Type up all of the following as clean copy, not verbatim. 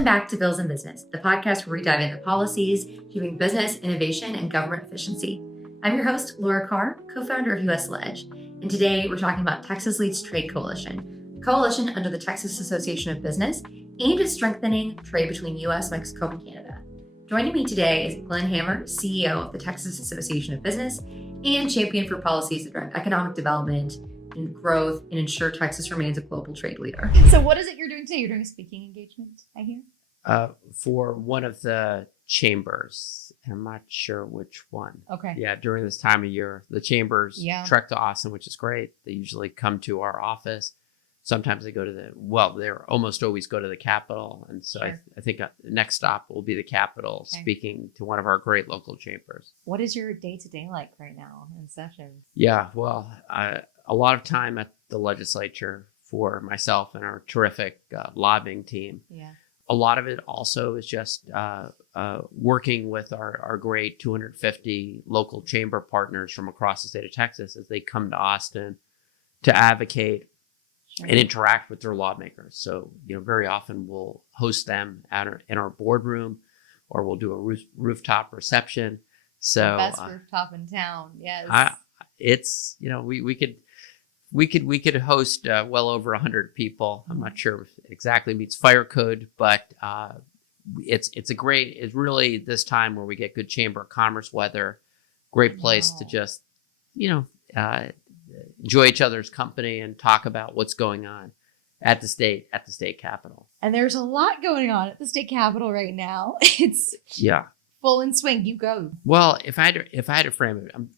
Welcome back to Bills and Business, the podcast where we dive into policies, shaping business, innovation, and government efficiency. I'm your host, Laura Carr, co-founder of USLege, and today we're talking about Texas Leads Trade Coalition, a coalition under the Texas Association of Business aimed at strengthening trade between U.S., Mexico, and Canada. Joining me today is Glenn Hammer, CEO of the Texas Association of Business and champion for policies that drive economic development and growth and ensure Texas remains a global trade leader. So what is it you're doing today? You're doing a speaking engagement, I hear? For one of the chambers. I'm not sure which one. Okay. Yeah, during this time of year, the chambers trek to Austin, which is great. They usually come to our office. Sometimes they go to they almost always go to the Capitol. And so sure. I think the next stop will be the Capitol, speaking to one of our great local chambers. What is your day-to-day like right now in session? Yeah, well, a lot of time at the legislature for myself and our terrific lobbying team. Yeah. A lot of it also is just working with our great 250 local chamber partners from across the state of Texas as they come to Austin to advocate and interact with their lawmakers. So, very often we'll host them in our boardroom, or we'll do a rooftop reception. So the best rooftop in town. Yes. It's, we could host well over 100 people. I'm not sure if it exactly meets fire code, but it's really this time where we get good Chamber of Commerce weather, great place to just, enjoy each other's company and talk about what's going on at the state capitol. And there's a lot going on at the state capitol right now. It's full in swing. You go. Well, if I had to frame it, I'm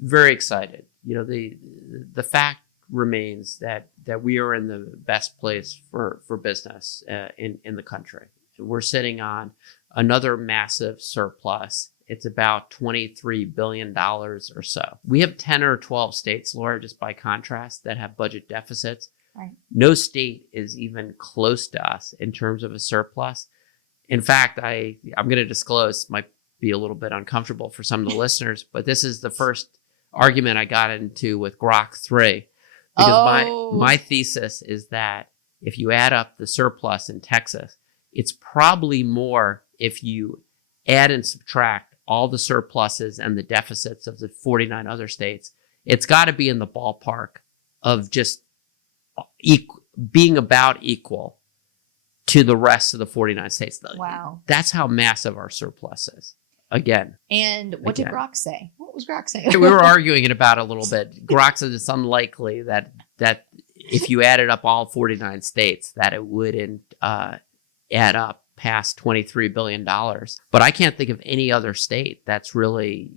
very excited. The fact remains that we are in the best place for business in the country. We're sitting on another massive surplus. It's about $23 billion or so. We have 10 or 12 states, Laura, just by contrast, that have budget deficits. Right. No state is even close to us in terms of a surplus. In fact, I'm going to disclose, might be a little bit uncomfortable for some of the listeners, but this is the first argument I got into with Grok 3. Because my thesis is that if you add up the surplus in Texas, it's probably more if you add and subtract all the surpluses and the deficits of the 49 other states. It's got to be in the ballpark of just being about equal to the rest of the 49 states. Wow. That's how massive our surplus is. Again. And what did Grok say? What was Grok saying? We were arguing about it a little bit. Grok said it's unlikely that if you added up all 49 states, that it wouldn't add up past $23 billion. But I can't think of any other state that's really,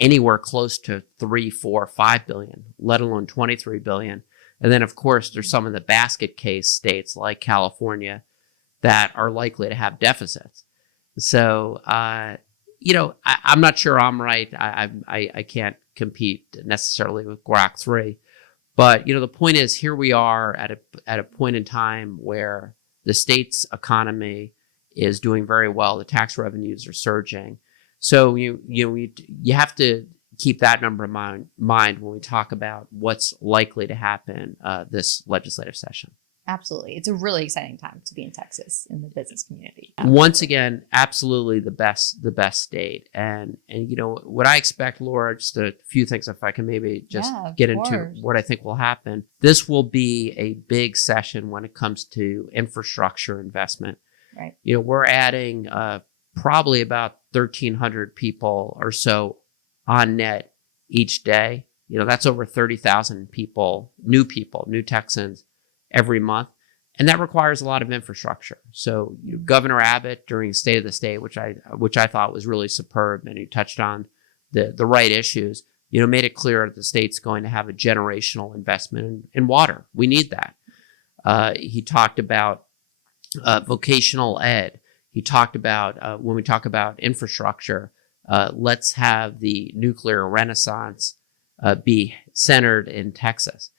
anywhere close to 3, 4, 5 billion, let alone 23 billion. And then, of course, there's some of the basket case states like California that are likely to have deficits. So, I'm not sure I'm right. I can't compete necessarily with Grok 3. But, the point is, here we are at a point in time where the state's economy is doing very well. The tax revenues are surging. So you have to keep that number in mind when we talk about what's likely to happen this legislative session. Absolutely. It's a really exciting time to be in Texas in the business community. Once again, absolutely the best state. And what I expect, Laura, just a few things, if I can maybe just get into what I think will happen. This will be a big session when it comes to infrastructure investment. Right. We're adding probably about 1,300 people or so on net each day. That's over 30,000 new Texans every month. And that requires a lot of infrastructure. So Governor Abbott, during State of the State, which I thought was really superb, and he touched on the right issues, made it clear that the state's going to have a generational investment in water. We need that. He talked about vocational ed. He talked about, when we talk about infrastructure, let's have the nuclear renaissance be centered in Texas.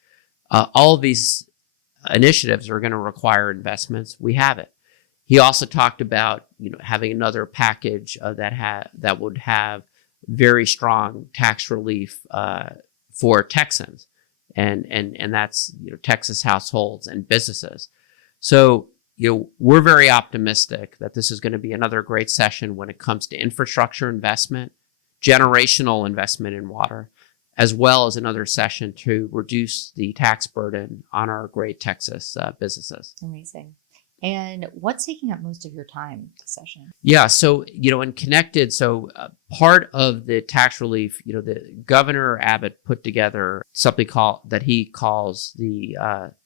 All of these initiatives are going to require investments. We have it. He also talked about having another package that would have very strong tax relief for Texans, and that's Texas households and businesses. So we're very optimistic that this is going to be another great session when it comes to infrastructure investment, generational investment in water, as well as another session to reduce the tax burden on our great Texas businesses. Amazing. And what's taking up most of your time this session? Yeah, so, and connected, so part of the tax relief, the Governor Abbott put together something that he calls the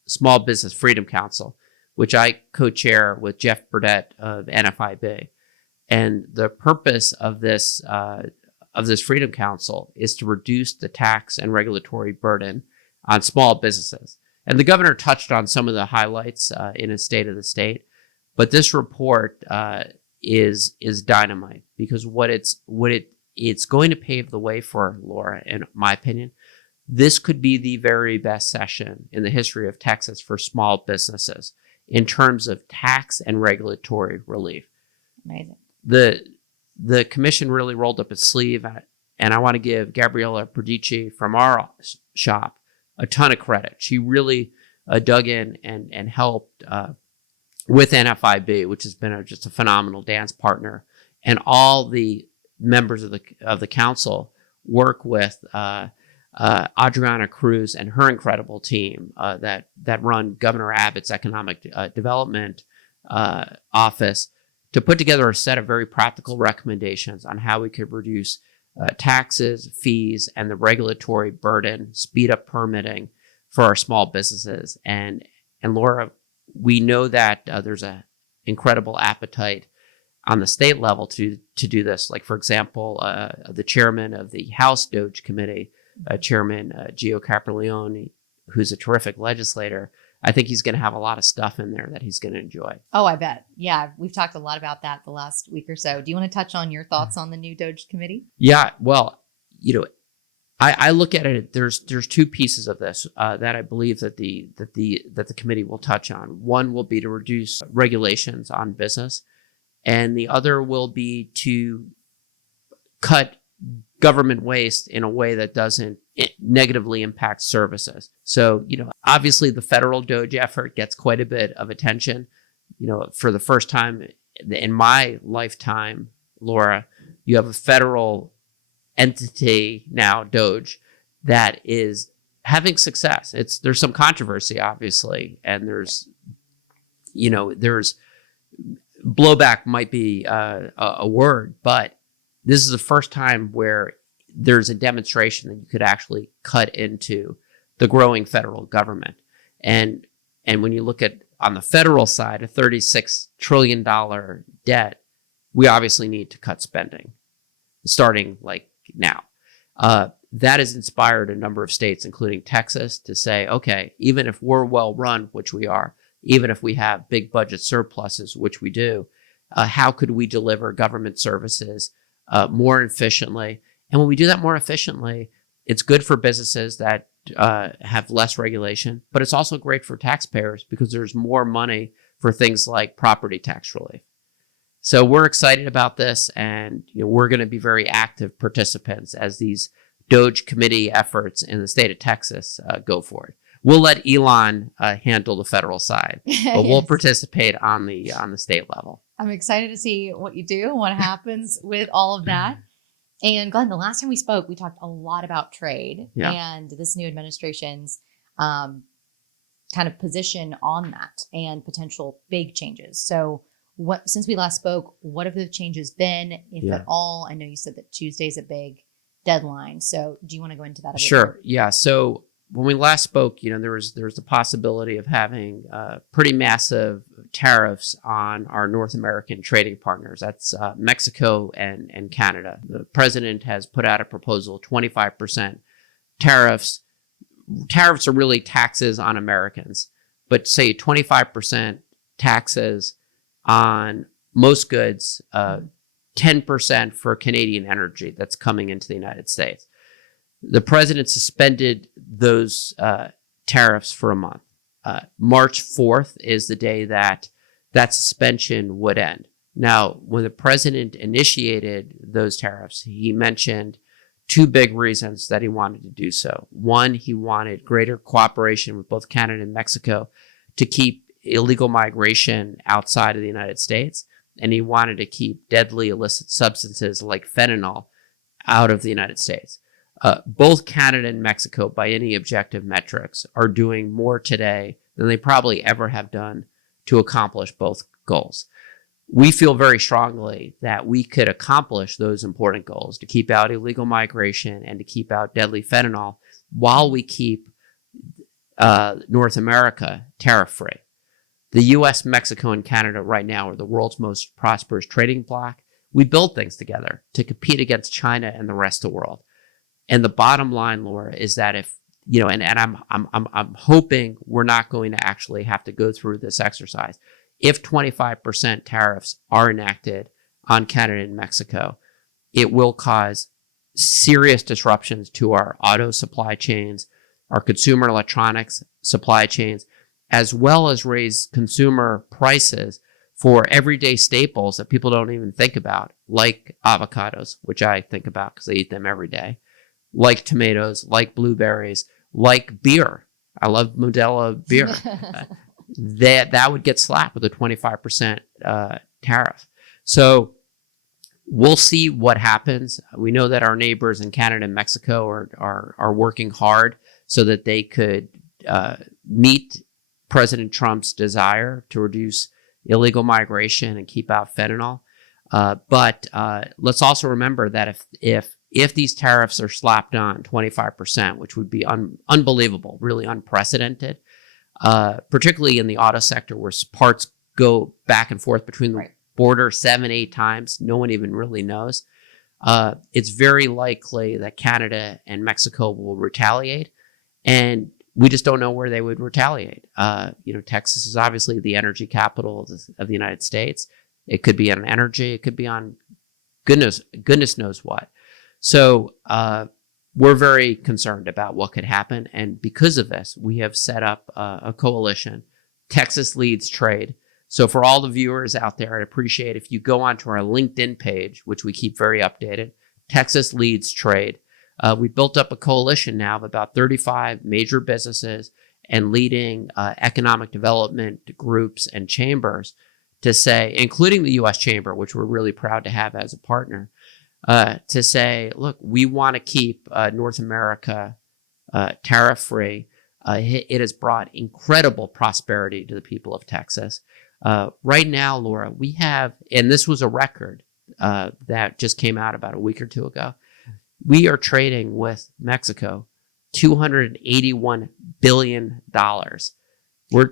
Small Business Freedom Council, which I co-chair with Jeff Burdett of NFIB. And the purpose of this Freedom Council is to reduce the tax and regulatory burden on small businesses. And the governor touched on some of the highlights in his State of the State, but this report is dynamite because it's going to pave the way for, Laura, in my opinion. This could be the very best session in the history of Texas for small businesses in terms of tax and regulatory relief. Amazing. The commission really rolled up its sleeve, and I want to give Gabriella Perdici from our shop a ton of credit. She really dug in and helped with NFIB, which has been just a phenomenal dance partner, and all the members of the council work with Adriana Cruz and her incredible team that run Governor Abbott's economic development office to put together a set of very practical recommendations on how we could reduce taxes, fees, and the regulatory burden, speed up permitting for our small businesses. And Laura, we know that there's an incredible appetite on the state level to do this. Like, for example, the chairman of the House DOGE Committee, Chairman Gio Caprileone, who's a terrific legislator, I think he's going to have a lot of stuff in there that he's going to enjoy. Oh, I bet. Yeah, we've talked a lot about that the last week or so. Do you want to touch on your thoughts on the new DOGE committee? Yeah, well, I look at it. There's two pieces of this that I believe that the committee will touch on. One will be to reduce regulations on business, and the other will be to cut government waste in a way that doesn't negatively impact services. So, obviously the federal DOGE effort gets quite a bit of attention. For the first time in my lifetime, Laura, you have a federal entity now, DOGE, that is having success. There's some controversy, obviously, and there's blowback might be a word, but this is the first time where there's a demonstration that you could actually cut into the growing federal government. And when you look at, on the federal side, a $36 trillion debt, we obviously need to cut spending, starting like now. That has inspired a number of states, including Texas, to say, okay, even if we're well run, which we are, even if we have big budget surpluses, which we do, how could we deliver government services more efficiently? And when we do that more efficiently, it's good for businesses that have less regulation, but it's also great for taxpayers because there's more money for things like property tax relief. So we're excited about this, and we're going to be very active participants as these DOGE committee efforts in the state of Texas go forward. We'll let Elon handle the federal side, but we'll participate on the state level. I'm excited to see what you do and what happens with all of that. And Glenn, the last time we spoke, we talked a lot about trade and this new administration's kind of position on that and potential big changes. So since we last spoke, what have the changes been, if at all? I know you said that Tuesday's a big deadline. So do you want to go into that a bit? Sure. Yeah. So when we last spoke, there was the possibility of having pretty massive tariffs on our North American trading partners. That's Mexico and Canada. The president has put out a proposal, 25% tariffs. Tariffs are really taxes on Americans, but say 25% taxes on most goods, 10% for Canadian energy that's coming into the United States. The president suspended those tariffs for a month. March 4th is the day that suspension would end. Now, when the president initiated those tariffs, he mentioned two big reasons that he wanted to do so. One, he wanted greater cooperation with both Canada and Mexico to keep illegal migration outside of the United States, and he wanted to keep deadly illicit substances like fentanyl out of the United States. Both Canada and Mexico, by any objective metrics, are doing more today than they probably ever have done to accomplish both goals. We feel very strongly that we could accomplish those important goals to keep out illegal migration and to keep out deadly fentanyl while we keep North America tariff-free. The US, Mexico, and Canada right now are the world's most prosperous trading bloc. We build things together to compete against China and the rest of the world. And the bottom line, Laura, is that if, and I'm hoping we're not going to actually have to go through this exercise. If 25% tariffs are enacted on Canada and Mexico, it will cause serious disruptions to our auto supply chains, our consumer electronics supply chains, as well as raise consumer prices for everyday staples that people don't even think about, like avocados, which I think about because I eat them every day, like tomatoes, like blueberries, like beer. I love Modelo beer. That would get slapped with a 25% tariff. So we'll see what happens. We know that our neighbors in Canada and Mexico are working hard so that they could meet President Trump's desire to reduce illegal migration and keep out fentanyl. But let's also remember that if these tariffs are slapped on 25%, which would be unbelievable, really unprecedented, particularly in the auto sector where parts go back and forth between the border 7-8 times, no one even really knows. It's very likely that Canada and Mexico will retaliate, and we just don't know where they would retaliate. Texas is obviously the energy capital of the United States. It could be on energy. It could be on goodness knows what. So we're very concerned about what could happen. And because of this, we have set up a coalition, Texas Leads Trade. So for all the viewers out there, I'd appreciate if you go onto our LinkedIn page, which we keep very updated, Texas Leads Trade. We built up a coalition now of about 35 major businesses and leading economic development groups and chambers to say, including the U.S. Chamber, which we're really proud to have as a partner, to say, look, we want to keep North America tariff-free. It has brought incredible prosperity to the people of Texas. Right now, Laura, we have, and this was a record that just came out about a week or two ago, we are trading with Mexico $281 billion.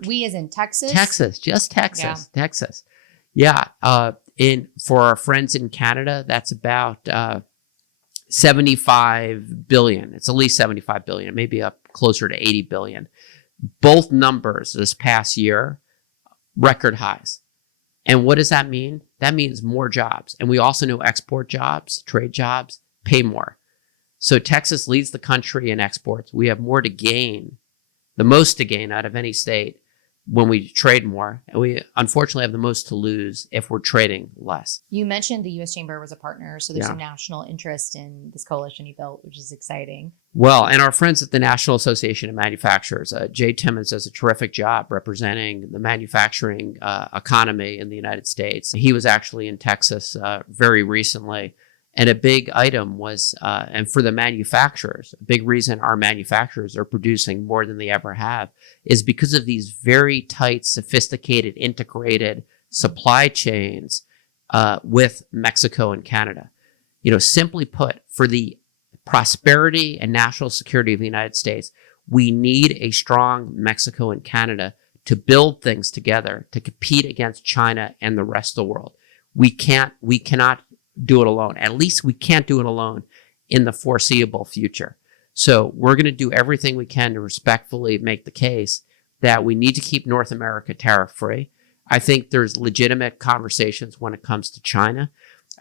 We as in Texas? Texas, just Texas, yeah. Texas. Yeah. For our friends in Canada, that's about 75 billion. It's at least 75 billion, maybe up closer to 80 billion. Both numbers this past year, record highs. And what does that mean? That means more jobs. And we also know export jobs, trade jobs, pay more. So Texas leads the country in exports. We have more to gain, the most to gain out of any state when we trade more. And we unfortunately have the most to lose if we're trading less. You mentioned the U.S. Chamber was a partner, so there's a national interest in this coalition you built, which is exciting. Well, and our friends at the National Association of Manufacturers, Jay Timmons does a terrific job representing the manufacturing economy in the United States. He was actually in Texas very recently. And a big item was, and for the manufacturers, a big reason our manufacturers are producing more than they ever have is because of these very tight, sophisticated, integrated supply chains with Mexico and Canada. Simply put, for the prosperity and national security of the United States, we need a strong Mexico and Canada to build things together to compete against China and the rest of the world. We cannot do it alone. At least we can't do it alone in the foreseeable future. So we're going to do everything we can to respectfully make the case that we need to keep North America tariff-free. I think there's legitimate conversations when it comes to China.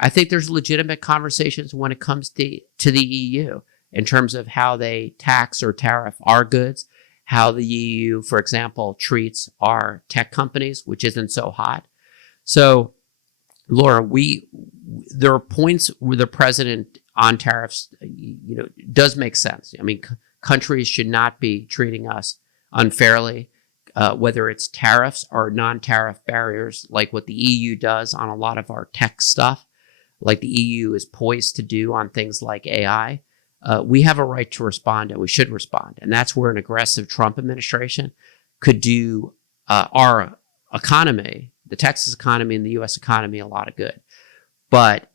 I think there's legitimate conversations when it comes to the EU in terms of how they tax or tariff our goods, how the EU, for example, treats our tech companies, which isn't so hot. So Laura, there are points where the president on tariffs, does make sense. I mean, countries should not be treating us unfairly. whether it's tariffs or non-tariff barriers, like what the EU does on a lot of our tech stuff, like the EU is poised to do on things like AI, we have a right to respond, and we should respond. And that's where an aggressive Trump administration could do our economy, the Texas economy and the U.S. economy, a lot of good. But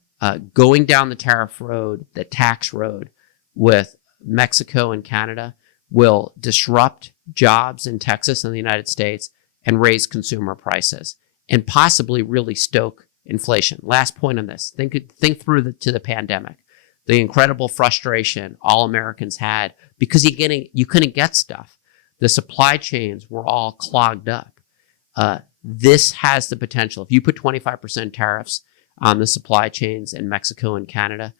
going down the tariff road, the tax road with Mexico and Canada will disrupt jobs in Texas and the United States and raise consumer prices and possibly really stoke inflation. Last point on this, think through to the pandemic, the incredible frustration all Americans had because you couldn't get stuff. The supply chains were all clogged up. This has the potential. If you put 25% tariffs on the supply chains in Mexico and Canada,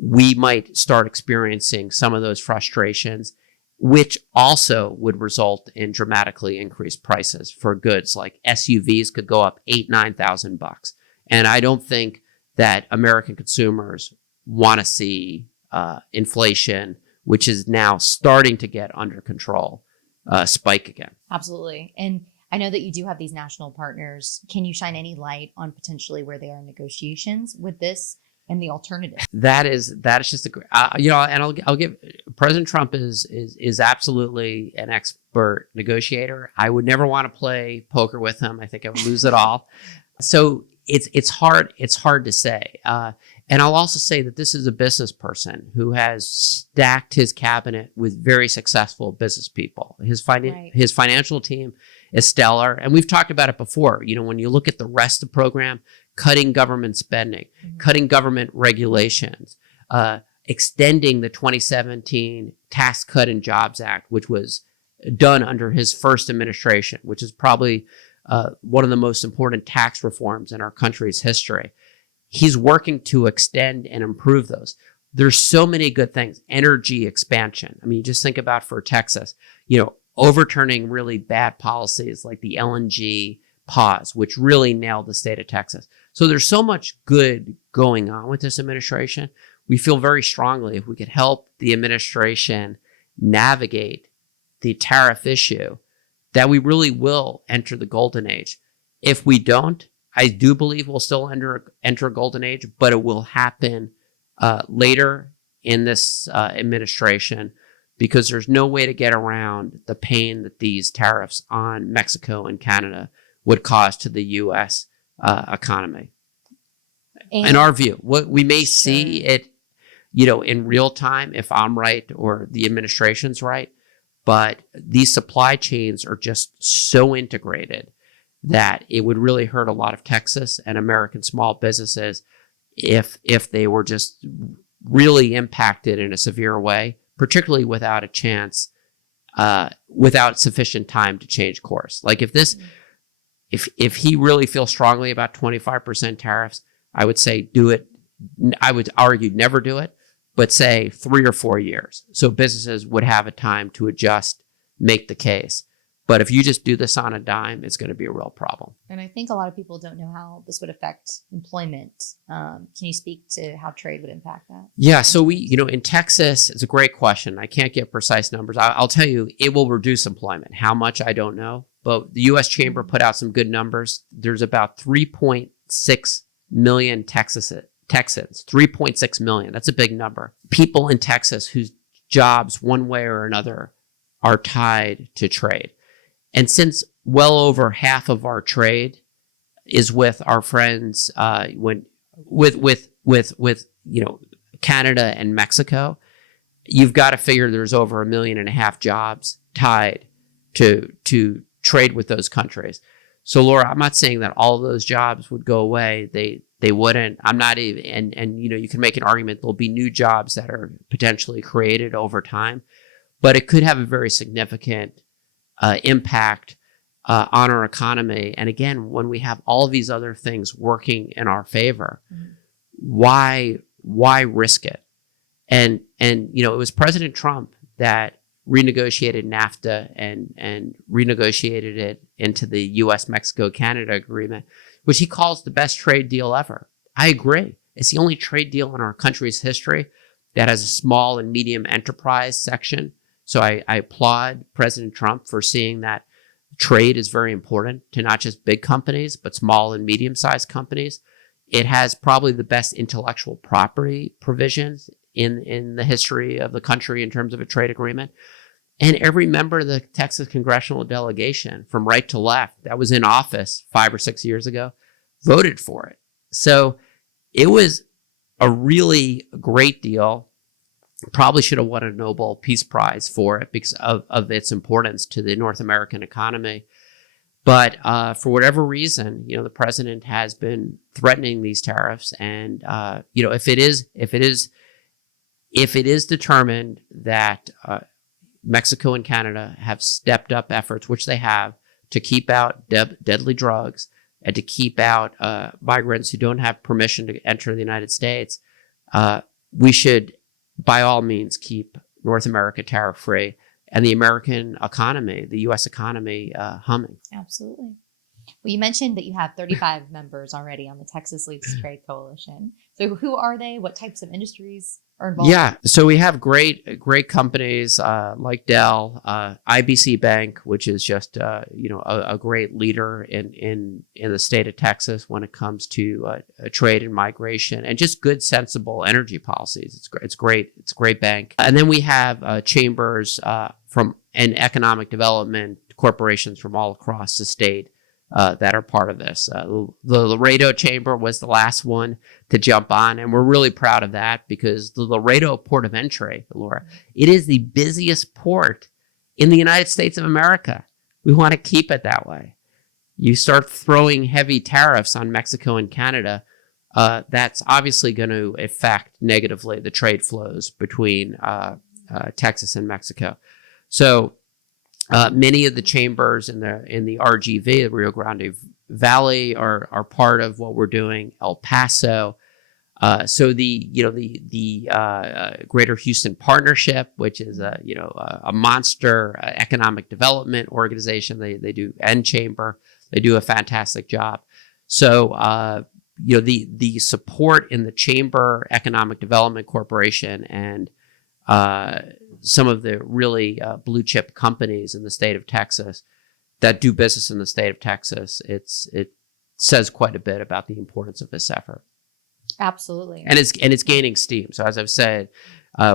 we might start experiencing some of those frustrations, which also would result in dramatically increased prices for goods like SUVs could go up $8,000-9,000. And I don't think that American consumers want to see inflation, which is now starting to get under control, spike again. Absolutely. And I know that you do have these national partners. Can you shine any light on potentially where they are in negotiations with this and the alternative? That is just and I'll give President Trump is absolutely an expert negotiator. I would never want to play poker with him. I think I would lose it all. So it's hard to say. And I'll also say that this is a business person who has stacked his cabinet with very successful business people. His financial team is stellar. And we've talked about it before. When you look at the rest of the program, cutting government spending, cutting government regulations, extending the 2017 Tax Cut and Jobs Act, which was done under his first administration, which is probably one of the most important tax reforms in our country's history. He's working to extend and improve those. There's so many good things. Energy expansion. I mean, just think about for Texas, overturning really bad policies like the LNG pause, which really nailed the state of Texas. So there's so much good going on with this administration. We feel very strongly if we could help the administration navigate the tariff issue, that we really will enter the golden age. If we don't, I do believe we'll still enter a golden age, but it will happen later in this administration, because there's no way to get around the pain that these tariffs on Mexico and Canada would cause to the U.S. Economy. In our view, what we may see it, in real time if I'm right or the administration's right, but these supply chains are just so integrated that it would really hurt a lot of Texas and American small businesses if they were just really impacted in a severe way, particularly without a chance, without sufficient time to change course. Like if he really feels strongly about 25% tariffs, I would say do it. I would argue never do it, but say 3 or 4 years. So businesses would have a time to adjust, make the case. But if you just do this on a dime, it's going to be a real problem. And I think a lot of people don't know how this would affect employment. Can you speak to how trade would impact that? Yeah. So we, in Texas, it's a great question. I can't get precise numbers. I'll tell you, it will reduce employment. How much, I don't know. But the U.S. Chamber put out some good numbers. There's about 3.6 million Texans, 3.6 million. That's a big number. People in Texas whose jobs, one way or another, are tied to trade. And since well over half of our trade is with our friends, with Canada and Mexico, you've got to figure there's over 1.5 million jobs tied to trade with those countries. So Laura, I'm not saying that all of those jobs would go away. They wouldn't. I'm not even, and you can make an argument there'll be new jobs that are potentially created over time, but it could have a very significant impact on our economy. And again, when we have all of these other things working in our favor, why risk it? And it was President Trump that renegotiated NAFTA and renegotiated it into the U.S.-Mexico-Canada agreement, which he calls the best trade deal ever. I agree. It's the only trade deal in our country's history that has a small and medium enterprise section. So I applaud President Trump for seeing that trade is very important to not just big companies, but small and medium-sized companies. It has probably the best intellectual property provisions in the history of the country in terms of a trade agreement. And every member of the Texas congressional delegation, from right to left, that was in office 5 or 6 years ago, voted for it. So it was a really great deal. Probably should have won a Nobel Peace Prize for it because of its importance to the North American economy. But for whatever reason, the president has been threatening these tariffs, and if it is determined that Mexico and Canada have stepped up efforts, which they have, to keep out deadly drugs and to keep out migrants who don't have permission to enter the United States, we should, by all means, keep North America tariff-free and the American economy, the U.S. economy, humming. Absolutely. Well, you mentioned that you have 35 members already on the Texas Leads Trade Coalition. So who are they? What types of industries are involved? Yeah, so we have great companies like Dell, IBC Bank, which is just a great leader in the state of Texas when it comes to trade and migration and just good, sensible energy policies. It's great. It's a great bank. And then we have chambers and economic development corporations from all across the state that are part of this. The Laredo Chamber was the last one to jump on, and we're really proud of that because the Laredo port of entry, Laura, it is the busiest port in the United States of America. We want to keep it that way. You start throwing heavy tariffs on Mexico and Canada, that's obviously going to affect negatively the trade flows between Texas and Mexico. So many of the chambers in the RGV, the Rio Grande Valley, are part of what we're doing. El Paso, so the Greater Houston Partnership, which is a monster economic development organization. They do and chamber. They do a fantastic job. So the support in the Chamber Economic Development Corporation and some of the really blue chip companies in the state of Texas that do business in the state of Texas, it says quite a bit about the importance of this effort. Absolutely. And it's gaining steam. So as I've said,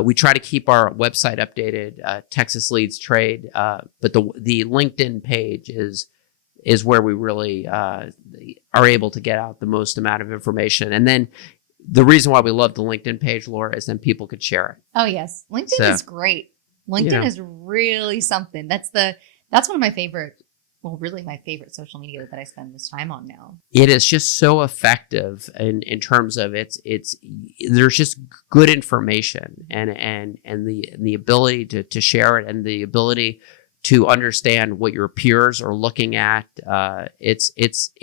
we try to keep our website updated, Texas Leads Trade, but the LinkedIn page is where we really are able to get out the most amount of information. And then the reason why we love the LinkedIn page, Laura, is then people could share it. Oh, yes. LinkedIn is great. LinkedIn is really something. That's one of my favorite, well, really my favorite social media that I spend this time on now. It is just so effective in terms of there's just good information and the ability to share it and the ability to understand what your peers are looking at. It's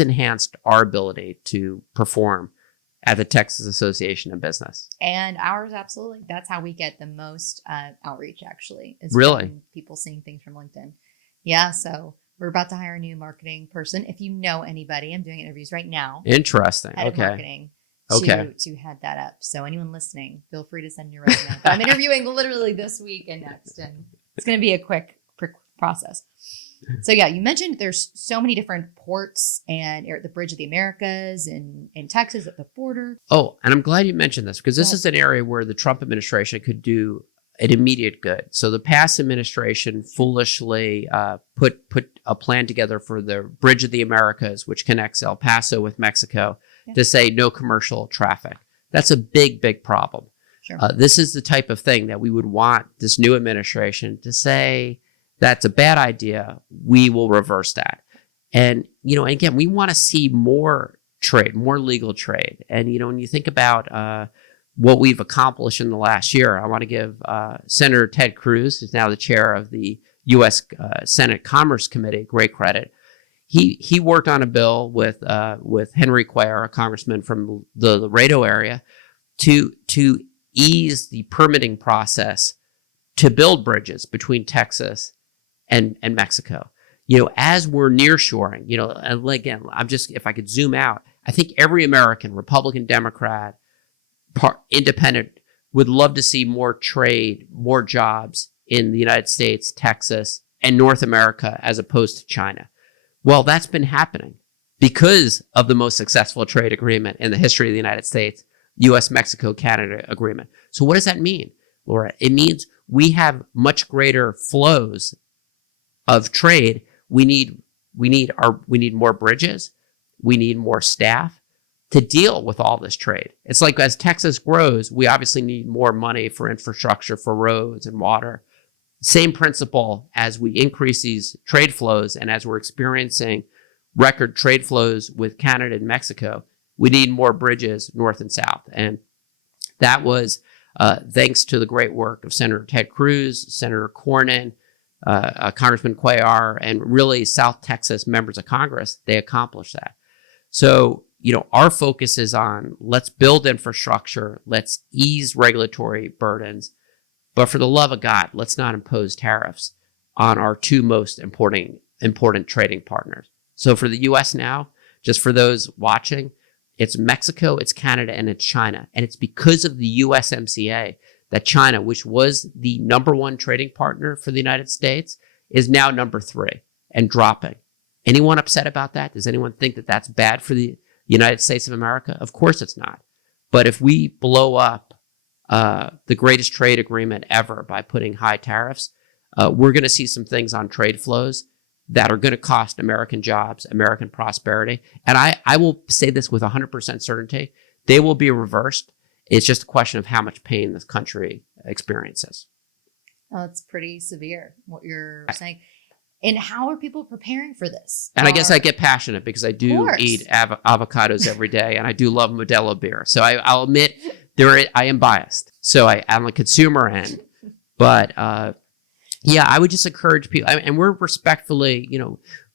enhanced our ability to perform at the Texas Association of Business. And ours, absolutely. That's how we get the most outreach, actually. Is really? People seeing things from LinkedIn. Yeah, so we're about to hire a new marketing person. If you know anybody, I'm doing interviews right now. Interesting. Head of marketing to head that up. So anyone listening, feel free to send your resume. But I'm interviewing literally this week and next, and it's going to be a quick process. So yeah, you mentioned there's so many different ports and the Bridge of the Americas in Texas at the border. Oh, and I'm glad you mentioned this because this is an area where the Trump administration could do an immediate good. So the past administration foolishly put a plan together for the Bridge of the Americas, which connects El Paso with Mexico, to say no commercial traffic. That's a big, big problem. Sure. This is the type of thing that we would want this new administration to say, that's a bad idea. We will reverse that. And, again, we want to see more trade, more legal trade. And, when you think about what we've accomplished in the last year, I want to give Senator Ted Cruz, who's now the chair of the U.S. Senate Commerce Committee, great credit. He worked on a bill with Henry Cuellar, a congressman from the Laredo area, to ease the permitting process to build bridges between Texas and Mexico. As we're nearshoring, and again, if I could zoom out, I think every American, Republican, Democrat, independent, would love to see more trade, more jobs in the United States, Texas, and North America as opposed to China. Well, that's been happening because of the most successful trade agreement in the history of the United States, US-Mexico-Canada agreement. So what does that mean, Laura? It means we have much greater flows of trade. We need more bridges. We need more staff to deal with all this trade. It's like as Texas grows, we obviously need more money for infrastructure, for roads and water. Same principle as we increase these trade flows and as we're experiencing record trade flows with Canada and Mexico, we need more bridges north and south. And that was thanks to the great work of Senator Ted Cruz, Senator Cornyn, Congressman Cuellar, and really South Texas members of Congress. They accomplished that. So, our focus is on let's build infrastructure, let's ease regulatory burdens, but for the love of God, let's not impose tariffs on our two most important trading partners. So for the U.S. now, just for those watching, it's Mexico, it's Canada, and it's China. And it's because of the USMCA that China, which was the number one trading partner for the United States, is now number 3 and dropping. Anyone upset about that? Does anyone think that that's bad for the United States of America? Of course it's not. But if we blow up the greatest trade agreement ever by putting high tariffs, we're going to see some things on trade flows that are going to cost American jobs, American prosperity. And I will say this with 100% certainty. They will be reversed. It's just a question of how much pain this country experiences. Oh, it's pretty severe what you're saying. And how are people preparing for this? And I guess I get passionate because I do eat avocados every day, and I do love Modelo beer. So I'll admit I am biased. So I'm on the consumer end. But yeah, I would just encourage people, and we're respectfully,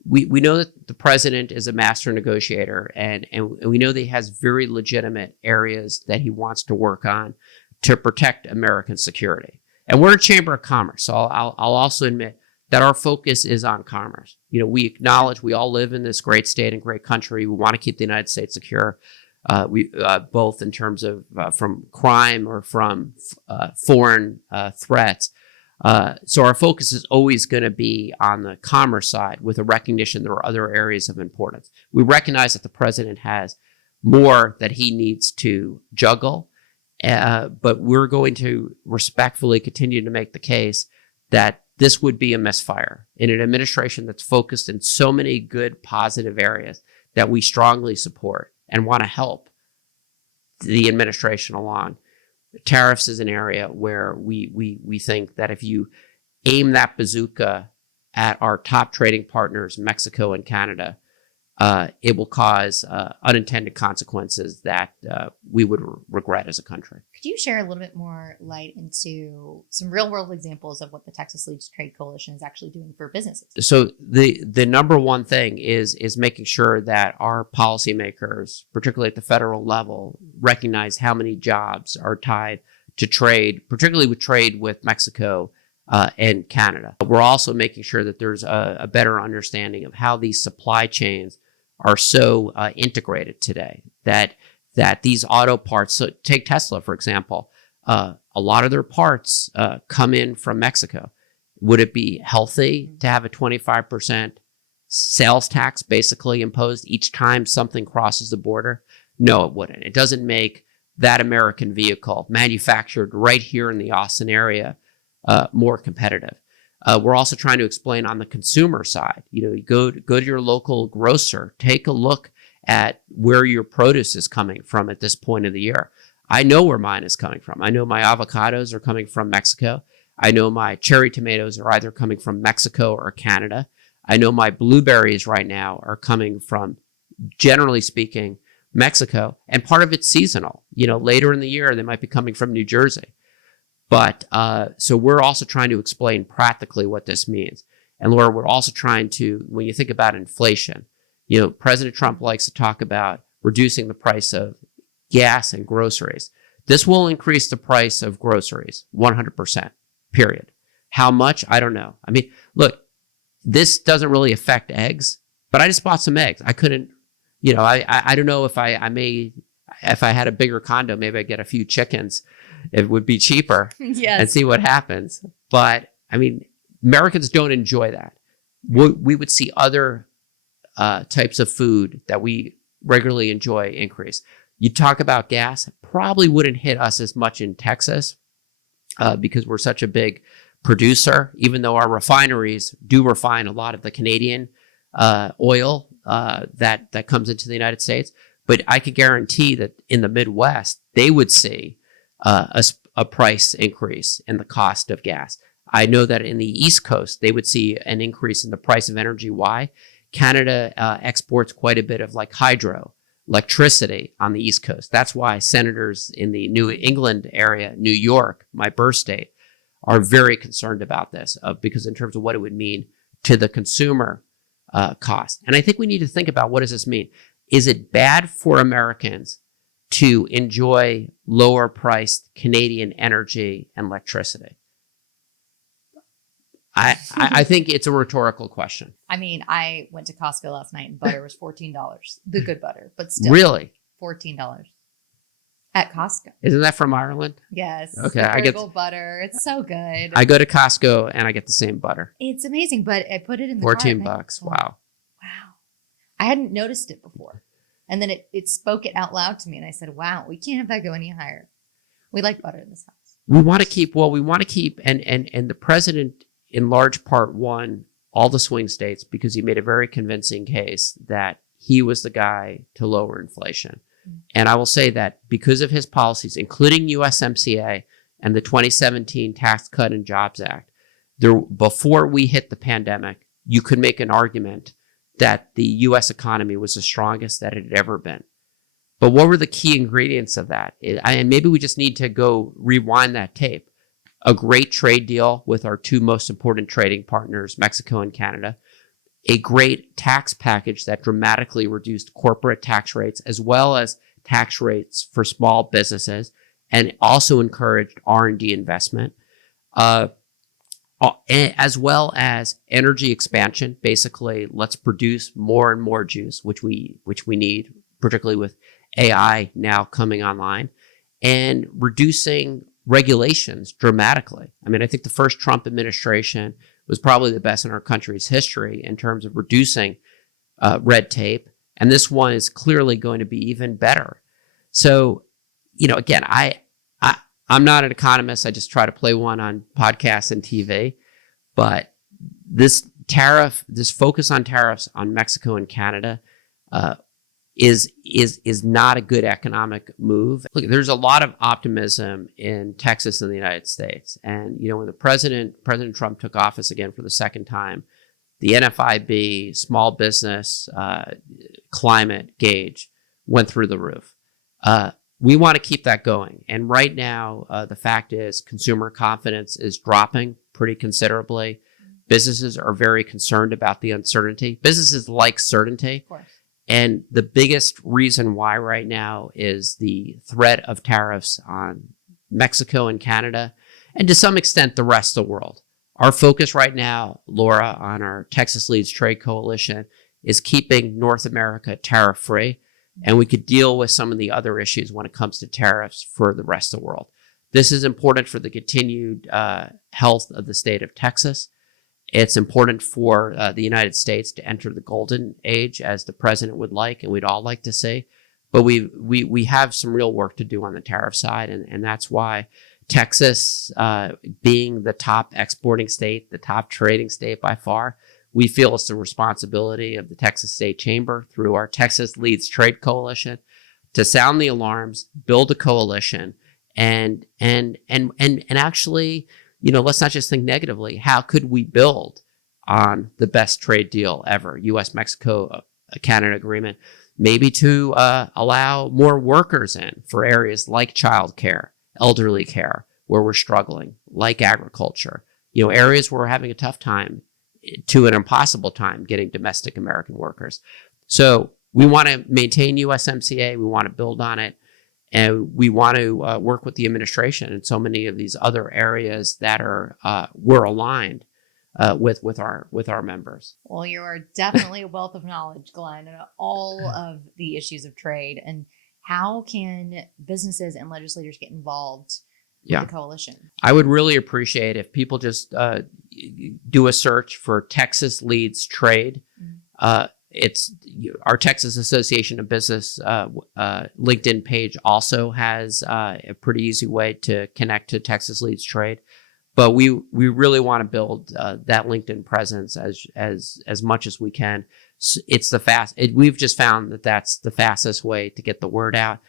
we know that the president is a master negotiator, and we know that he has very legitimate areas that he wants to work on to protect American security. And we're a chamber of commerce, so I'll also admit that our focus is on commerce. We acknowledge we all live in this great state and great country. We want to keep the United States secure, both in terms of from crime or from foreign threats. So our focus is always going to be on the commerce side with a recognition there are other areas of importance. We recognize that the president has more that he needs to juggle, but we're going to respectfully continue to make the case that this would be a misfire in an administration that's focused in so many good, positive areas that we strongly support and want to help the administration along. Tariffs is an area where we think that if you aim that bazooka at our top trading partners, Mexico and Canada, it will cause unintended consequences that we would regret as a country. Could you share a little bit more light into some real world examples of what the Texas Leads Trade Coalition is actually doing for businesses? So the number one thing is making sure that our policymakers, particularly at the federal level, recognize how many jobs are tied to trade, particularly with trade with Mexico and Canada. We're also making sure that there's a better understanding of how these supply chains are so integrated today that these auto parts, so take Tesla, for example, a lot of their parts come in from Mexico. Would it be healthy to have a 25% sales tax basically imposed each time something crosses the border? No, it wouldn't. It doesn't make that American vehicle manufactured right here in the Austin area more competitive. We're also trying to explain on the consumer side. You go to your local grocer, take a look at where your produce is coming from at this point of the year. I know where mine is coming from. I know my avocados are coming from Mexico. I know my cherry tomatoes are either coming from Mexico or Canada. I know my blueberries right now are coming from, generally speaking, Mexico. And part of it's seasonal. Later in the year, they might be coming from New Jersey. But so we're also trying to explain practically what this means. And Laura, we're also trying to, when you think about inflation, President Trump likes to talk about reducing the price of gas and groceries. This will increase the price of groceries 100%, period. How much? I don't know. I mean, look, this doesn't really affect eggs, but I just bought some eggs. I couldn't, I don't know if if I had a bigger condo, maybe I'd get a few chickens. It would be cheaper. Yes. And see what happens. But I mean, Americans don't enjoy that. We would see other types of food that we regularly enjoy increase. You talk about gas, it probably wouldn't hit us as much in Texas because we're such a big producer, even though our refineries do refine a lot of the Canadian oil that comes into the United States. But I could guarantee that in the Midwest, they would see a price increase in the cost of gas. I know that in the East Coast, they would see an increase in the price of energy. Why? Canada exports quite a bit of like hydro, electricity on the East Coast. That's why senators in the New England area, New York, my birth state, are very concerned about this because in terms of what it would mean to the consumer cost. And I think we need to think about, what does this mean? Is it bad for Americans to enjoy lower priced Canadian energy and electricity? I think it's a rhetorical question. I mean, I went to Costco last night and butter was $14. The good butter, but still. Really? $14 at Costco. Isn't that from Ireland? Yes. Okay. I get butter. It's so good. I go to Costco and I get the same butter. It's amazing, but I put it in the $14. cart. Wow. Wow. I hadn't noticed it before. And then it spoke it out loud to me. And I said, wow, we can't have that go any higher. We like butter in this house. We want to keep, and the president in large part won all the swing states because he made a very convincing case that he was the guy to lower inflation. And I will say that because of his policies, including USMCA and the 2017 Tax Cut and Jobs Act, before we hit the pandemic, you could make an argument that the U.S. economy was the strongest that it had ever been. But what were the key ingredients of that? And maybe we just need to go rewind that tape. A great trade deal with our two most important trading partners, Mexico and Canada. A great tax package that dramatically reduced corporate tax rates as well as tax rates for small businesses and also encouraged R&D investment, as well as energy expansion. Basically, let's produce more and more juice, which we need, particularly with AI now coming online, and reducing regulations dramatically. I mean, I think the first Trump administration was probably the best in our country's history in terms of reducing red tape. And this one is clearly going to be even better. So, again, I'm not an economist. I just try to play one on podcasts and TV. But this focus on tariffs on Mexico and Canada is not a good economic move. Look, there's a lot of optimism in Texas and the United States. And, when President Trump took office again for the second time, the NFIB small business climate gauge went through the roof. We want to keep that going. And right now, the fact is consumer confidence is dropping pretty considerably. Businesses are very concerned about the uncertainty. Businesses like certainty. Of course. And the biggest reason why right now is the threat of tariffs on Mexico and Canada, and to some extent, the rest of the world. Our focus right now, Laura, on our Texas Leads Trade Coalition is keeping North America tariff-free, and we could deal with some of the other issues when it comes to tariffs for the rest of the world. This is important for the continued health of the state of Texas. It's important for the United States to enter the golden age, as the president would like, and we'd all like to see. But we have some real work to do on the tariff side, and that's why Texas, being the top exporting state, the top trading state by far, we feel it's the responsibility of the Texas State Chamber through our Texas Leads Trade Coalition to sound the alarms, build a coalition, and actually, let's not just think negatively. How could we build on the best trade deal ever, U.S.-Mexico Canada agreement, maybe to allow more workers in for areas like childcare, elderly care, where we're struggling, like agriculture, areas where we're having a tough time to an impossible time getting domestic American workers. So we want to maintain USMCA. We want to build on it. And we want to work with the administration in so many of these other areas that we're aligned with our members. Well, you are definitely a wealth of knowledge, Glenn, on all of the issues of trade. And how can businesses and legislators get involved with the coalition? I would really appreciate if people just do a search for Texas Leads Trade. It's our Texas Association of Business LinkedIn page also has a pretty easy way to connect to Texas Leads Trade. But we really want to build that LinkedIn presence as much as we can. It's we've just found that that's the fastest way to get the word out.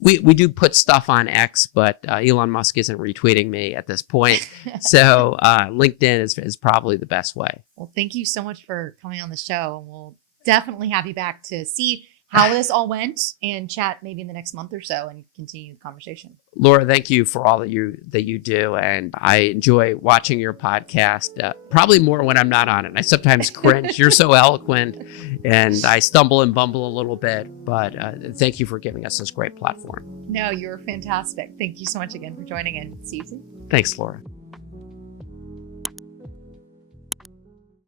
We do put stuff on X, but Elon Musk isn't retweeting me at this point. So LinkedIn is probably the best way. Well, thank you so much for coming on the show. And we'll definitely have you back to see how this all went and chat maybe in the next month or so and continue the conversation. Laura, thank you for all that you do. And I enjoy watching your podcast, probably more when I'm not on it. I sometimes cringe. You're so eloquent and I stumble and bumble a little bit, but thank you for giving us this great platform. No, you're fantastic. Thank you so much again for joining in. See you soon. Thanks, Laura.